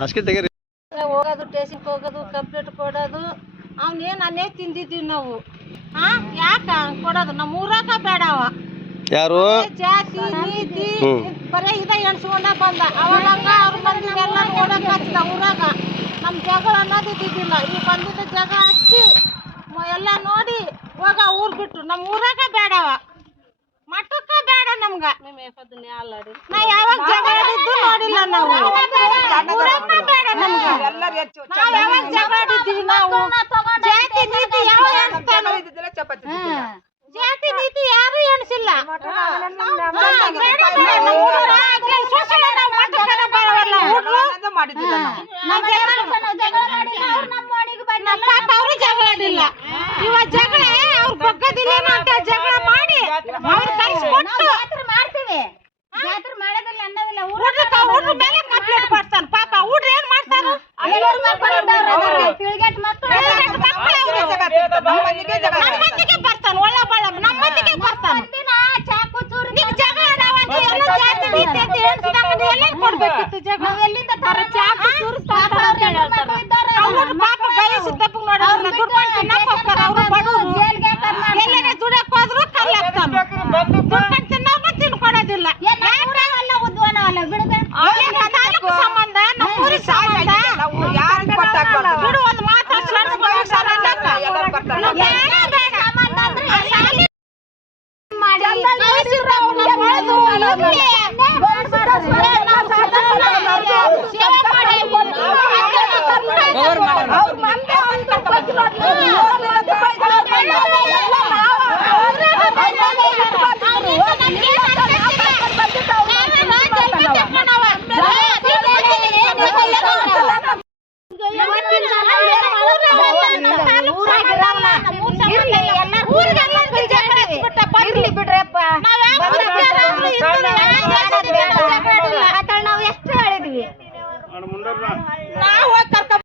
ಹಾಸಿಗೆ ತೆಗೀರಿ. ಹೋಗೋದು ಸ್ಟೇಷನ್ಗೆ ಹೋಗೋದು ಕಂಪ್ಲೇಂಟ್ ಕೊಡೋದು ಅವನೇನು ಅಲ್ಲೇ ತಿಂದಿದ್ದೀವಿ ನಾವು. ಯಾಕ ಕೊಡೋದು ನಮ್ಮ ಊರಾಗ ಬೇಡವ ಯಾರು ಜಾತಿ ನೀತಿ ಬರೀ ಇದ ಎಣ್ಸ್ಕೊಂಡ ಬಂದ ಅವಾಗ ಅವ್ರ ಮಂದಿಗೆಲ್ಲ ನೋಡಕ್ ಹಚ್ಚಿದ ಊರಾಗ ನಮ್ಮ ಜಗಳ ಅನ್ನೋದು ಇದ್ದಿದ್ದಿಲ್ಲ. ಈಗ ಬಂದಿದ್ದ ಜಗಳ ಹಚ್ಚಿ ಎಲ್ಲ ನೋಡಿ ಹೋಗ ಊರ್ ಬಿಟ್ಟು ನಮ್ಮ ಊರಾಗ ಬೇಡವ ಮಠಕ್ಕ ಬೇಡ ನಮ್ಗ. ನಾ ಯಾವಾಗ ಜಗಳ ಆಡಿದ್ದು ನೋಡಿಲ್ಲ ನಾವು. ಊರಾಗ ಬೇಡ ನಮ್ಗ. ನಾವ್ ಯಾವಾಗ ಜಗಳ ಆಡಿದ್ದೀವಿ ನಾವು. ಜಾತಿ ನೀತಿ ಯಾವ ಎಣಿಸ್ತಾನೋ ಜಾತಿ ನೀತಿ ಯಾರು ಎಣಿಸಿಲ್ಲ. ಅವರು ಜಗಳ ಆಡಿಲ್ಲ. ಇವಾಗ ಜಗಳ ಅವ್ರ ಬಗ್ಗದಿಲ್ಲ ಅಂತ ಜಗಳ ಮಾಡಿ ಅವ್ರ ಕಳ್ಸಿಕೊಟ್ಟು ಮಾಡ್ತೀವಿ. ಜಾತ್ರೆ ಮಾಡೋದಿಲ್ಲ ಅನ್ನೋದಿಲ್ಲ. ಊರ ಮೇಲೆ ಕಂಪ್ಲೇಂಟ್ ಕೊಡ್ತಾನ. ಪಾಪ ಊಡ್ರ ಏನ್ ಮಾಡ್ತಾರ? ಬರ್ತಾನ ಒಳ್ಳೆ ಬಳ ನಮ್ಮ ಮಂದಿಗೆ ಬರ್ತಾನ. ನೀವು ಜಗಳ ಜಾತಿ ನೀತಿ ಅಂತ ಹೇಳ್ಸಿದಂಗ ಎಲ್ಲ ಕೊಡ್ಬೇಕಿತ್ತು. ಜಗಳ ಎಲ್ಲಿಂದ ಅವ್ರು ಪಾಪ ಬಯಸಿದ್ದಪ್ಪ ನೋಡೋಣ ದುಡ್ಕೊಂಡು ತಿನ್ನಕ್ ಹೋಗ್ತಾರ. ಅವ್ರು ಬಡವರು ಎಲ್ಲೇ ದುಡಕ್ ಹೋದ್ರು ಕಲ್ಲಾಗ್ತಾನ. ದುಡ್ಕೊಂಡು ತಿನ್ನೋರು ತಿನ್ಕೊಡೋದಿಲ್ಲ. ತಾಲೂಕು ಸಂಬಂಧ ನಮ್ಮ ಊರಿಗೆ ಸಂಬಂಧ ಬಿಡು ಒಂದು ಮಾತಾಡ್ಸ್ಲಾರ್ದು ಇರ್ಲಿ ಬಿಡ್ರಪ್ಪ.